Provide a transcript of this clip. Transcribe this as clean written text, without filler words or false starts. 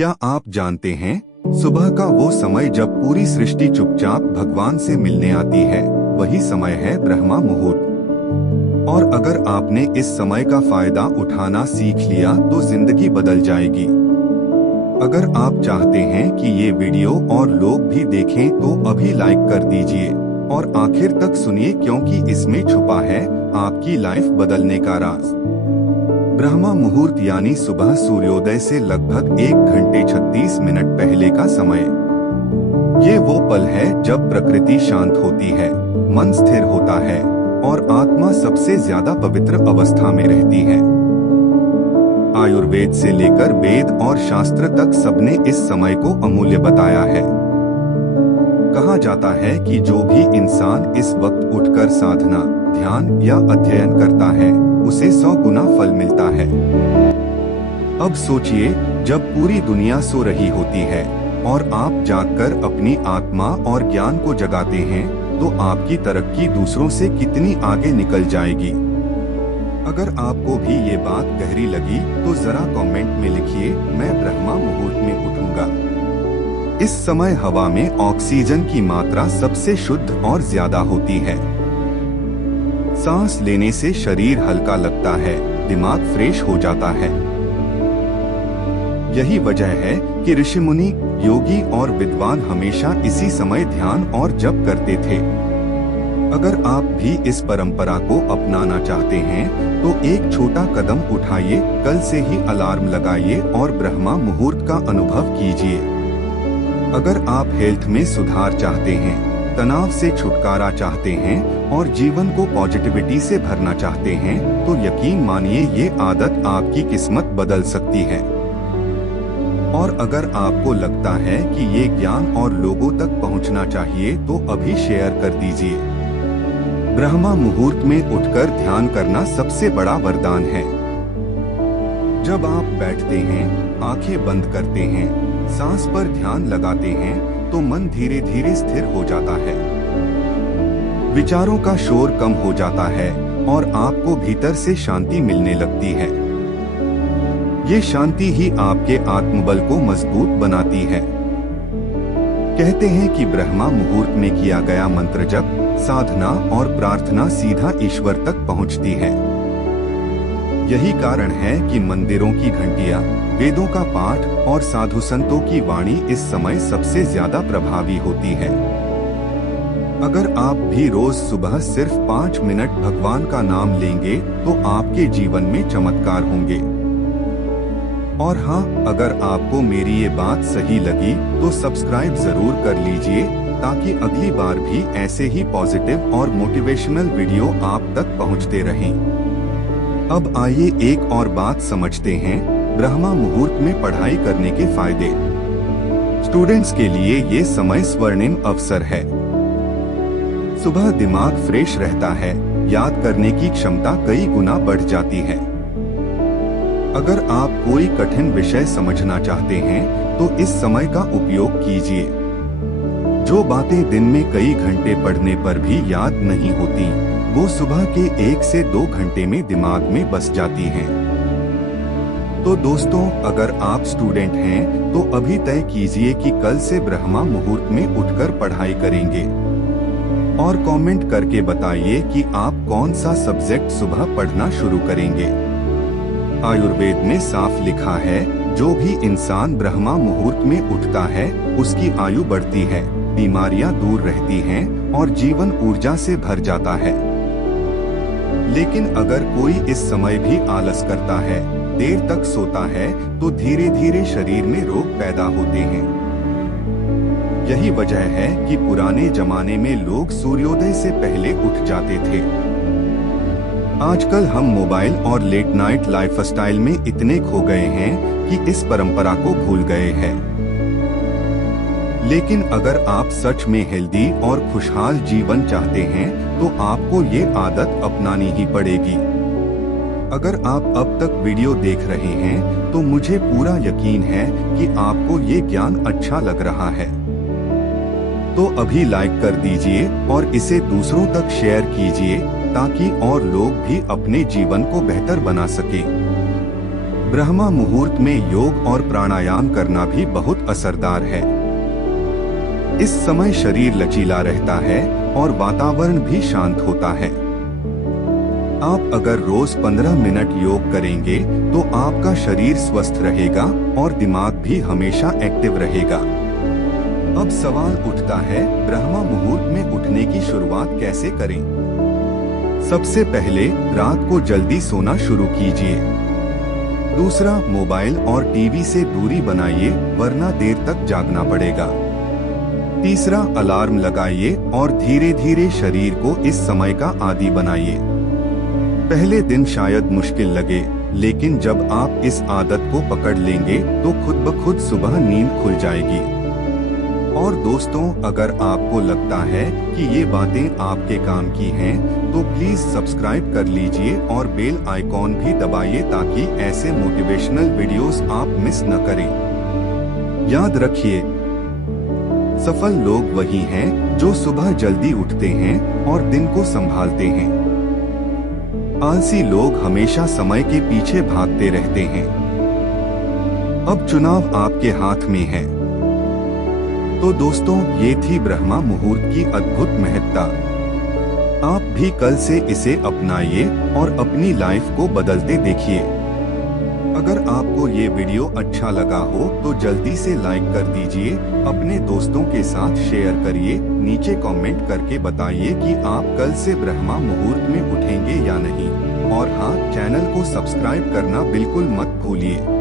क्या आप जानते हैं, सुबह का वो समय जब पूरी सृष्टि चुपचाप भगवान से मिलने आती है, वही समय है ब्रह्मा मुहूर्त। और अगर आपने इस समय का फायदा उठाना सीख लिया तो जिंदगी बदल जाएगी। अगर आप चाहते हैं कि ये वीडियो और लोग भी देखें तो अभी लाइक कर दीजिए और आखिर तक सुनिए, क्योंकि इसमें छुपा है आपकी लाइफ बदलने का राज। ब्रह्मा मुहूर्त यानी सुबह सूर्योदय से लगभग 1 घंटे 36 मिनट पहले का समय। ये वो पल है जब प्रकृति शांत होती है, मन स्थिर होता है और आत्मा सबसे ज्यादा पवित्र अवस्था में रहती है। आयुर्वेद से लेकर वेद और शास्त्र तक सबने इस समय को अमूल्य बताया है। कहा जाता है कि जो भी इंसान इस वक्त उठकर साधना, ध्यान या अध्ययन करता है, उसे 100 गुना फल मिलता है। अब सोचिए, जब पूरी दुनिया सो रही होती है और आप जागकर अपनी आत्मा और ज्ञान को जगाते हैं, तो आपकी तरक्की दूसरों से कितनी आगे निकल जाएगी। अगर आपको भी ये बात गहरी लगी तो जरा कमेंट में लिखिए, मैं ब्रह्मा मुहूर्त में उठूंगा। इस समय हवा में ऑक्सीजन की मात्रा सबसे शुद्ध और ज्यादा होती है। सांस लेने से शरीर हल्का लगता है, दिमाग फ्रेश हो जाता है। यही वजह है कि ऋषि मुनि, योगी और विद्वान हमेशा इसी समय ध्यान और जप करते थे। अगर आप भी इस परंपरा को अपनाना चाहते हैं तो एक छोटा कदम उठाइए, कल से ही अलार्म लगाइए और ब्रह्मा मुहूर्त का अनुभव कीजिए। अगर आप हेल्थ में सुधार चाहते हैं, तनाव से छुटकारा चाहते हैं और जीवन को पॉजिटिविटी से भरना चाहते हैं, तो यकीन मानिए ये आदत आपकी किस्मत बदल सकती है। और अगर आपको लगता है कि ये ज्ञान और लोगों तक पहुंचना चाहिए तो अभी शेयर कर दीजिए। ब्रह्मा मुहूर्त में उठकर ध्यान करना सबसे बड़ा वरदान है। जब आप बैठते हैं, आंखें बंद करते हैं, सांस पर ध्यान लगाते हैं, तो मन धीरे धीरे स्थिर हो जाता है। विचारों का शोर कम हो जाता है और आपको भीतर से शांति मिलने लगती है। ये शांति ही आपके आत्मबल को मजबूत बनाती है। कहते हैं कि ब्रह्मा मुहूर्त में किया गया मंत्र जप, साधना और प्रार्थना सीधा ईश्वर तक पहुंचती है। यही कारण है कि मंदिरों की घंटियां, वेदों का पाठ और साधु संतों की वाणी इस समय सबसे ज्यादा प्रभावी होती है। अगर आप भी रोज सुबह सिर्फ 5 मिनट भगवान का नाम लेंगे तो आपके जीवन में चमत्कार होंगे। और हाँ, अगर आपको मेरी ये बात सही लगी तो सब्सक्राइब जरूर कर लीजिए, ताकि अगली बार भी ऐसे ही पॉजिटिव और मोटिवेशनल वीडियो आप तक पहुंचते रहें। अब आइए एक और बात समझते हैं, ब्रह्मा मुहूर्त में पढ़ाई करने के फायदे। स्टूडेंट्स के लिए ये समय स्वर्णिम अवसर है। सुबह दिमाग फ्रेश रहता है, याद करने की क्षमता कई गुना बढ़ जाती है। अगर आप कोई कठिन विषय समझना चाहते हैं तो इस समय का उपयोग कीजिए। जो बातें दिन में कई घंटे पढ़ने पर भी याद नहीं होती, वो सुबह के 1 से 2 घंटे में दिमाग में बस जाती हैं। तो दोस्तों, अगर आप स्टूडेंट हैं तो अभी तय कीजिए कि कल से ब्रह्मा मुहूर्त में उठकर पढ़ाई करेंगे। और कमेंट करके बताइए कि आप कौन सा सब्जेक्ट सुबह पढ़ना शुरू करेंगे। आयुर्वेद में साफ लिखा है, जो भी इंसान ब्रह्मा मुहूर्त में उठता है उसकी आयु बढ़ती है, बीमारियां दूर रहती हैं और जीवन ऊर्जा से भर जाता है। लेकिन अगर कोई इस समय भी आलस करता है, देर तक सोता है, तो धीरे धीरे शरीर में रोग पैदा होते हैं। यही वजह है कि पुराने जमाने में लोग सूर्योदय से पहले उठ जाते थे। आजकल हम मोबाइल और लेट नाइट लाइफस्टाइल में इतने खो गए हैं कि इस परंपरा को भूल गए हैं। लेकिन अगर आप सच में हेल्दी और खुशहाल जीवन चाहते हैं तो आपको ये आदत अपनानी ही पड़ेगी। अगर आप अब तक वीडियो देख रहे हैं तो मुझे पूरा यकीन है कि आपको ये ज्ञान अच्छा लग रहा है। तो अभी लाइक कर दीजिए और इसे दूसरों तक शेयर कीजिए, ताकि और लोग भी अपने जीवन को बेहतर बना सके। ब्रह्मा मुहूर्त में योग और प्राणायाम करना भी बहुत असरदार है। इस समय शरीर लचीला रहता है और वातावरण भी शांत होता है। आप अगर रोज 15 मिनट योग करेंगे तो आपका शरीर स्वस्थ रहेगा और दिमाग भी हमेशा एक्टिव रहेगा। अब सवाल उठता है, ब्रह्मा मुहूर्त में उठने की शुरुआत कैसे करें? सबसे पहले रात को जल्दी सोना शुरू कीजिए। दूसरा, मोबाइल और टीवी से दूरी बनाइए, वरना देर तक जागना पड़ेगा। तीसरा, अलार्म लगाइए और धीरे धीरे शरीर को इस समय का आदी बनाइए। पहले दिन शायद मुश्किल लगे, लेकिन जब आप इस आदत को पकड़ लेंगे तो खुद ब खुद सुबह नींद खुल जाएगी। और दोस्तों, अगर आपको लगता है कि ये बातें आपके काम की हैं, तो प्लीज सब्सक्राइब कर लीजिए और बेल आइकॉन भी दबाइए ताकि ऐसे मोटिवेशनल वीडियोस आप मिस न करें। याद रखिए, सफल लोग वही हैं जो सुबह जल्दी उठते हैं और दिन को संभालते हैं। आलसी लोग हमेशा समय के पीछे भागते रहते हैं। अब चुनाव आपके हाथ में है। तो दोस्तों, ये थी ब्रह्मा मुहूर्त की अद्भुत महत्ता। आप भी कल से इसे अपनाइए और अपनी लाइफ को बदलते देखिए। अगर आपको ये वीडियो अच्छा लगा हो तो जल्दी से लाइक कर दीजिए, अपने दोस्तों के साथ शेयर करिए, नीचे कमेंट करके बताइए कि आप कल से ब्रह्मा मुहूर्त में उठेंगे या नहीं। और हाँ, चैनल को सब्सक्राइब करना बिल्कुल मत भूलिए।